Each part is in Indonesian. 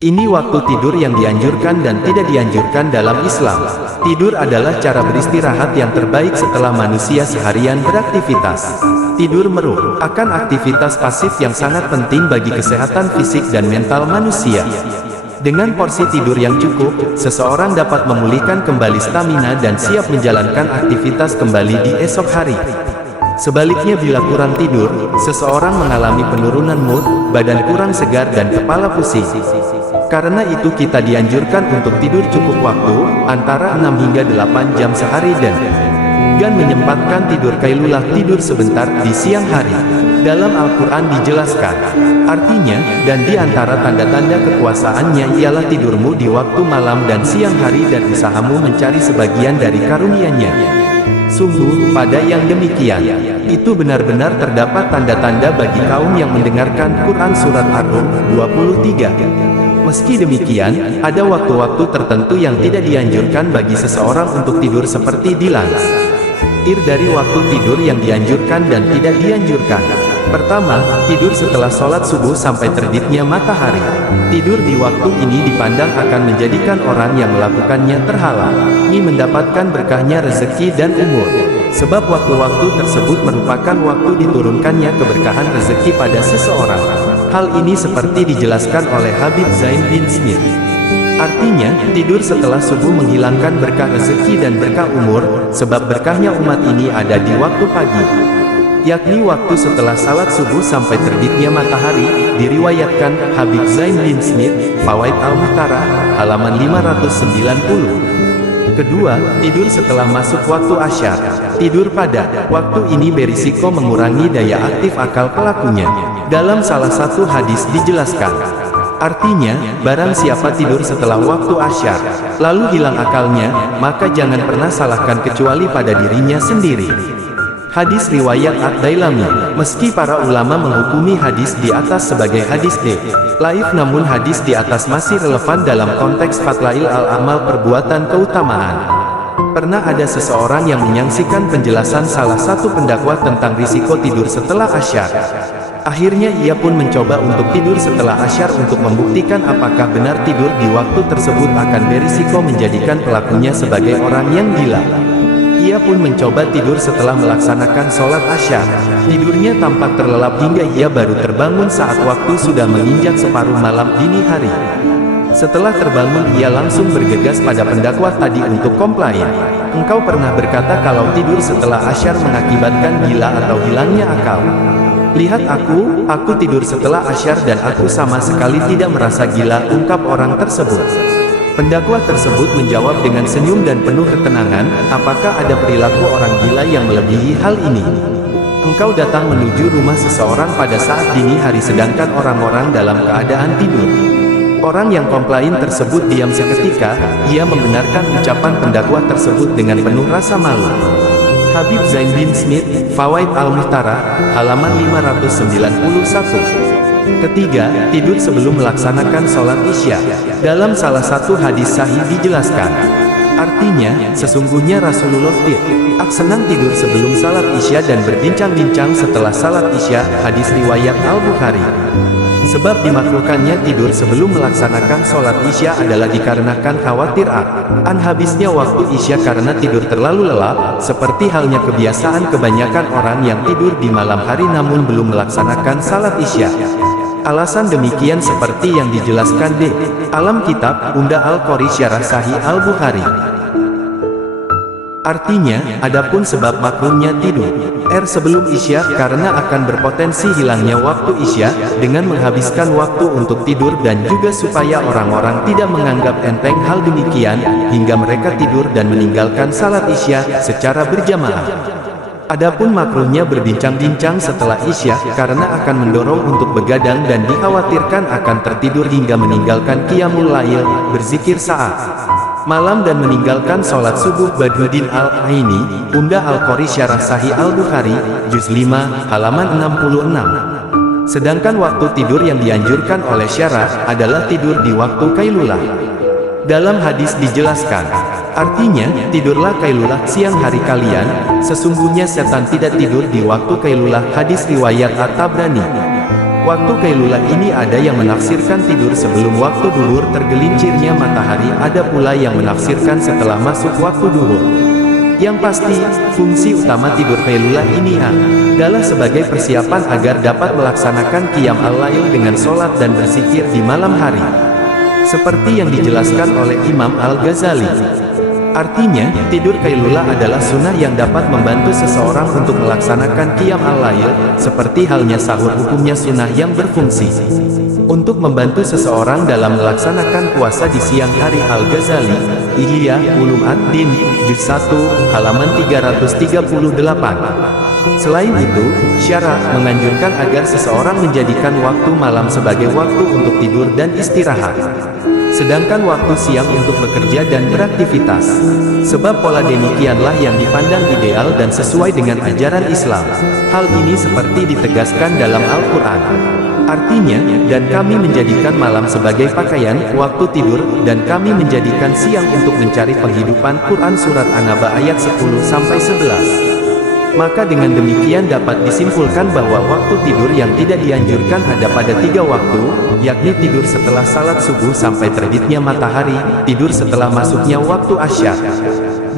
Ini waktu tidur yang dianjurkan dan tidak dianjurkan dalam Islam. Tidur adalah cara beristirahat yang terbaik setelah manusia seharian beraktivitas. Tidur merupakan aktivitas pasif yang sangat penting bagi kesehatan fisik dan mental manusia. Dengan porsi tidur yang cukup, seseorang dapat memulihkan kembali stamina dan siap menjalankan aktivitas kembali di esok hari. Sebaliknya, bila kurang tidur, seseorang mengalami penurunan mood, badan kurang segar dan kepala pusing. Karena itu kita dianjurkan untuk tidur cukup waktu, antara 6 hingga 8 jam sehari dan menyempatkan tidur qailulah, tidur sebentar di siang hari. Dalam Al-Quran dijelaskan, artinya, dan di antara tanda-tanda kekuasaannya ialah tidurmu di waktu malam dan siang hari dan usahamu mencari sebagian dari karunia-Nya. Sungguh, pada yang demikian, itu benar-benar terdapat tanda-tanda bagi kaum yang mendengarkan Quran Surat Ar-Rum 23. Meski demikian, ada waktu-waktu tertentu yang tidak dianjurkan bagi seseorang untuk tidur seperti dilans. Dari waktu tidur yang dianjurkan dan tidak dianjurkan. Pertama, tidur setelah sholat subuh sampai terbitnya matahari. Tidur di waktu ini dipandang akan menjadikan orang yang melakukannya terhalang mendapatkan berkahnya rezeki dan umur. Sebab waktu-waktu tersebut merupakan waktu diturunkannya keberkahan rezeki pada seseorang. Hal ini seperti dijelaskan oleh Habib Zain bin Smith. Artinya, tidur setelah subuh menghilangkan berkah rezeki dan berkah umur, sebab berkahnya umat ini ada di waktu pagi, yakni waktu setelah salat subuh sampai terbitnya matahari. Diriwayatkan Habib Zain bin Smith, Fawaid Al-Muhtara, halaman 590. Kedua, tidur setelah masuk waktu asyar. Tidur pada waktu ini berisiko mengurangi daya aktif akal pelakunya. Dalam salah satu hadis dijelaskan, artinya, barang siapa tidur setelah waktu asyar, lalu hilang akalnya, maka jangan pernah salahkan kecuali pada dirinya sendiri. Hadis riwayat Ad-Dailami. Meski para ulama menghukumi hadis di atas sebagai hadis dhaif, namun hadis di atas masih relevan dalam konteks Fadlail al-Amal, perbuatan keutamaan. Pernah ada seseorang yang menyaksikan penjelasan salah satu pendakwah tentang risiko tidur setelah asyar. Akhirnya ia pun mencoba untuk tidur setelah asyar untuk membuktikan apakah benar tidur di waktu tersebut akan berisiko menjadikan pelakunya sebagai orang yang gila. Ia pun mencoba tidur setelah melaksanakan sholat asyar. Tidurnya tampak terlelap hingga ia baru terbangun saat waktu sudah menginjak separuh malam dini hari. Setelah terbangun, ia langsung bergegas pada pendakwah tadi untuk komplain. Engkau pernah berkata kalau tidur setelah asyar mengakibatkan gila atau hilangnya akal. Lihat aku tidur setelah asyar dan aku sama sekali tidak merasa gila, ungkap orang tersebut. Pendakwah tersebut menjawab dengan senyum dan penuh ketenangan, apakah ada perilaku orang gila yang melebihi hal ini? Engkau datang menuju rumah seseorang pada saat dini hari sedangkan orang-orang dalam keadaan tidur. Orang yang komplain tersebut diam seketika, ia membenarkan ucapan pendakwah tersebut dengan penuh rasa malu. Habib Zain bin Smith, Fawaid Al-Muhtara, halaman 591. Ketiga, tidur sebelum melaksanakan sholat isya. Dalam salah satu hadis sahih dijelaskan, artinya, sesungguhnya Rasulullah senang tidur sebelum salat isya dan berbincang-bincang setelah salat isya. Hadis riwayat Al-Bukhari. Sebab dimakruhkannya tidur sebelum melaksanakan sholat isya adalah dikarenakan khawatir akan habisnya waktu isya karena tidur terlalu lelap, seperti halnya kebiasaan kebanyakan orang yang tidur di malam hari namun belum melaksanakan salat isya. Alasan demikian seperti yang dijelaskan di Alam Kitab Unda Al-Qori Syarah Sahih Al-Bukhari. Artinya, adapun sebab makruhnya tidur sebelum isya karena akan berpotensi hilangnya waktu isya dengan menghabiskan waktu untuk tidur dan juga supaya orang-orang tidak menganggap enteng hal demikian hingga mereka tidur dan meninggalkan salat isya secara berjamaah. Adapun makruhnya berbincang-bincang setelah isya karena akan mendorong untuk begadang dan dikhawatirkan akan tertidur hingga meninggalkan qiyamul lail, berzikir saat malam dan meninggalkan sholat subuh. Badruddin Al-Aini, Unda Al-Qori Syarah Sahih Al-Bukhari, Juz 5, halaman 66. Sedangkan waktu tidur yang dianjurkan oleh syarah adalah tidur di waktu qailulah. Dalam hadis dijelaskan, artinya, tidurlah qailulah siang hari kalian, sesungguhnya setan tidak tidur di waktu qailulah. Hadis riwayat At-Tabrani. Waktu Qailulah ini ada yang menafsirkan tidur sebelum waktu duhur tergelincirnya matahari, ada pula yang menafsirkan setelah masuk waktu duhur. Yang pasti, fungsi utama tidur Qailulah ini adalah sebagai persiapan agar dapat melaksanakan qiyam al-lail dengan sholat dan berzikir di malam hari. Seperti yang dijelaskan oleh Imam Al-Ghazali. Artinya, tidur Qailulah adalah sunnah yang dapat membantu seseorang untuk melaksanakan qiyam al-lail, seperti halnya sahur hukumnya sunnah yang berfungsi untuk membantu seseorang dalam melaksanakan puasa di siang hari. Al-Ghazali, Ihya Ulumuddin, Juz 1, halaman 338. Selain itu, syara menganjurkan agar seseorang menjadikan waktu malam sebagai waktu untuk tidur dan istirahat, sedangkan waktu siang untuk bekerja dan beraktivitas. Sebab pola demikianlah yang dipandang ideal dan sesuai dengan ajaran Islam. Hal ini seperti ditegaskan dalam Al-Quran. Artinya, dan kami menjadikan malam sebagai pakaian, waktu tidur, dan kami menjadikan siang untuk mencari penghidupan. Quran Surat An-Naba ayat 10-11. Maka dengan demikian dapat disimpulkan bahwa waktu tidur yang tidak dianjurkan ada pada 3 waktu, yakni tidur setelah salat subuh sampai terbitnya matahari, tidur setelah masuknya waktu asya,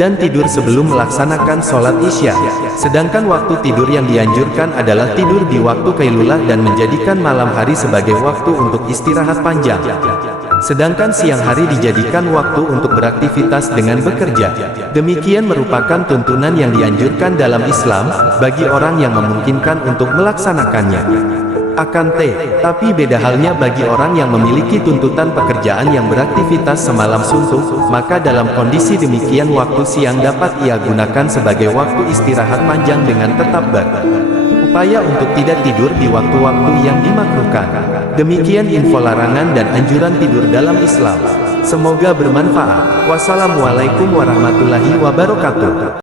dan tidur sebelum melaksanakan sholat isya. Sedangkan waktu tidur yang dianjurkan adalah tidur di waktu Qailulah dan menjadikan malam hari sebagai waktu untuk istirahat panjang, sedangkan siang hari dijadikan waktu untuk beraktivitas dengan bekerja. Demikian merupakan tuntunan yang dianjurkan dalam Islam, bagi orang yang memungkinkan untuk melaksanakannya. Tapi beda halnya bagi orang yang memiliki tuntutan pekerjaan yang beraktivitas semalam suntuk, maka dalam kondisi demikian waktu siang dapat ia gunakan sebagai waktu istirahat panjang dengan tetap berupaya untuk tidak tidur di waktu-waktu yang dimakruhkan. Demikian info larangan dan anjuran tidur dalam Islam. Semoga bermanfaat. Wassalamualaikum warahmatullahi wabarakatuh.